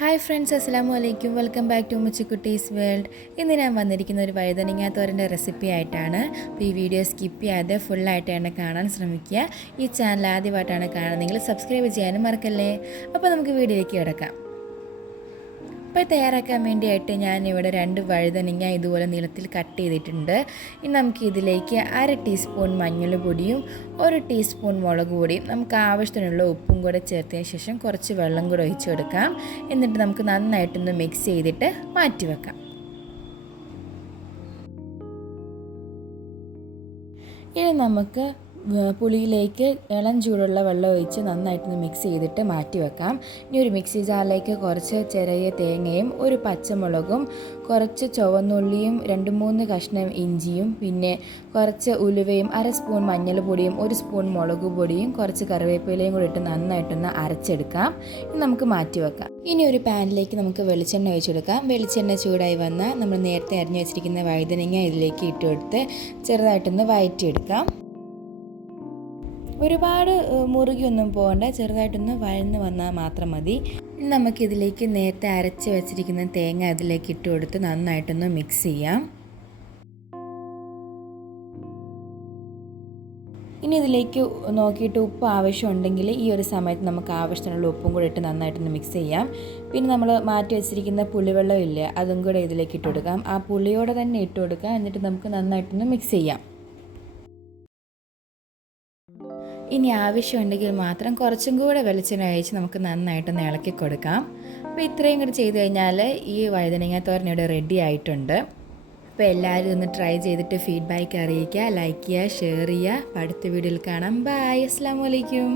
Hi friends അസ്സാം വലൈക്കും welcome back to മുച്ചിക്കുട്ടീസ് വേൾഡ് ഇന്ന് ഞാൻ വന്നിരിക്കുന്ന ഒരു വഴുതനങ്ങ തോരന്റെ റെസിപ്പി ആയിട്ടാണ്. അപ്പോൾ ഈ വീഡിയോ സ്കിപ്പ് ചെയ്യാതെ ഫുള്ളായിട്ട് തന്നെ കാണാൻ ശ്രമിക്കുക. ഈ ചാനൽ ആദ്യമായിട്ടാണ് കാണുന്നതെങ്കിൽ സബ്സ്ക്രൈബ് ചെയ്യാനും മറക്കല്ലേ? അപ്പോൾ നമുക്ക് വീഡിയോയിലേക്ക് കിടക്കാം. അപ്പോൾ തയ്യാറാക്കാൻ വേണ്ടിയായിട്ട് ഞാൻ ഇവിടെ രണ്ട് വഴുതനങ്ങ ഇതുപോലെ നീളത്തിൽ കട്ട് ചെയ്തിട്ടുണ്ട്. ഇനി നമുക്ക് ഇതിലേക്ക് അര ടീസ്പൂൺ മഞ്ഞൾപ്പൊടിയും ഒരു ടീസ്പൂൺ മുളക് പൊടിയും നമുക്ക് ആവശ്യത്തിനുള്ള ഉപ്പും കൂടെ ചേർത്തതിന് ശേഷം കുറച്ച് വെള്ളം കൂടെ ഒഴിച്ചു കൊടുക്കാം. എന്നിട്ട് നമുക്ക് നന്നായിട്ടൊന്ന് മിക്സ് ചെയ്തിട്ട് മാറ്റി വെക്കാം. ഇനി നമുക്ക് പുളിയിലേക്ക് ഇളം ചൂടുള്ള വെള്ളം ഒഴിച്ച് നന്നായിട്ടൊന്ന് മിക്സ് ചെയ്തിട്ട് മാറ്റി വെക്കാം. ഇനി ഒരു മിക്സി ജാറിലേക്ക് കുറച്ച് ചെറിയ തേങ്ങയും ഒരു പച്ചമുളകും കുറച്ച് ചുവന്നുള്ളിയും രണ്ട് മൂന്ന് കഷ്ണം ഇഞ്ചിയും പിന്നെ കുറച്ച് ഉലുവയും അര സ്പൂൺ മഞ്ഞൾപ്പൊടിയും ഒരു സ്പൂൺ മുളക് പൊടിയും കുറച്ച് കറിവേപ്പിലയും കൂടി ഇട്ട് നന്നായിട്ടൊന്ന് അരച്ചെടുക്കാം. ഇനി നമുക്ക് മാറ്റി വെക്കാം. ഇനി ഒരു പാനിലേക്ക് നമുക്ക് വെളിച്ചെണ്ണ ഒഴിച്ചെടുക്കാം. വെളിച്ചെണ്ണ ചൂടായി വന്നാൽ നമ്മൾ നേരത്തെ അരിഞ്ഞു വെച്ചിരിക്കുന്ന വഴുതനങ്ങ ഇതിലേക്ക് ഇട്ട് കൊടുത്ത് ചെറുതായിട്ടൊന്ന് വഴറ്റിയെടുക്കാം ഒരുപാട് മുറുകിയൊന്നും പോകണ്ട. ചെറുതായിട്ടൊന്ന് വഴന്ന് വന്നാൽ മാത്രം മതി. നമുക്കിതിലേക്ക് നേരത്തെ അരച്ച് വെച്ചിരിക്കുന്ന തേങ്ങ അതിലേക്ക് ഇട്ട് കൊടുത്ത് നന്നായിട്ടൊന്ന് മിക്സ് ചെയ്യാം. ഇനി ഇതിലേക്ക് നോക്കിയിട്ട് ഉപ്പ് ആവശ്യമുണ്ടെങ്കിൽ ഈ ഒരു സമയത്ത് നമുക്ക് ആവശ്യത്തിനുള്ള ഉപ്പും കൂടി ഇട്ട് നന്നായിട്ടൊന്ന് മിക്സ് ചെയ്യാം. പിന്നെ നമ്മൾ മാറ്റി വെച്ചിരിക്കുന്ന പുളിവെള്ളം ഇല്ലേ അതും കൂടെ ഇതിലേക്ക് ഇട്ട് കൊടുക്കാം. ആ പുളിയോടെ തന്നെ ഇട്ട് കൊടുക്കാം. എന്നിട്ട് നമുക്ക് നന്നായിട്ടൊന്ന് മിക്സ് ചെയ്യാം. ഇനി ആവശ്യമുണ്ടെങ്കിൽ മാത്രം കുറച്ചും കൂടെ വെളിച്ചെണ്ണ ഒഴിച്ച് നമുക്ക് നന്നായിട്ടൊന്ന് ഇളക്കി കൊടുക്കാം. അപ്പോൾ ഇത്രയും കൂടി ചെയ്ത് കഴിഞ്ഞാൽ ഈ വഴുതനങ്ങ തോരൻ ഇവിടെ റെഡി ആയിട്ടുണ്ട്. അപ്പോൾ എല്ലാവരും ഒന്ന് ട്രൈ ചെയ്തിട്ട് ഫീഡ്ബാക്ക് അറിയിക്കുക ലൈക്ക് ചെയ്യുക ഷെയർ ചെയ്യുക. അടുത്ത വീഡിയോയിൽ കാണാം. ബൈ അസ്സാം വലൈക്കും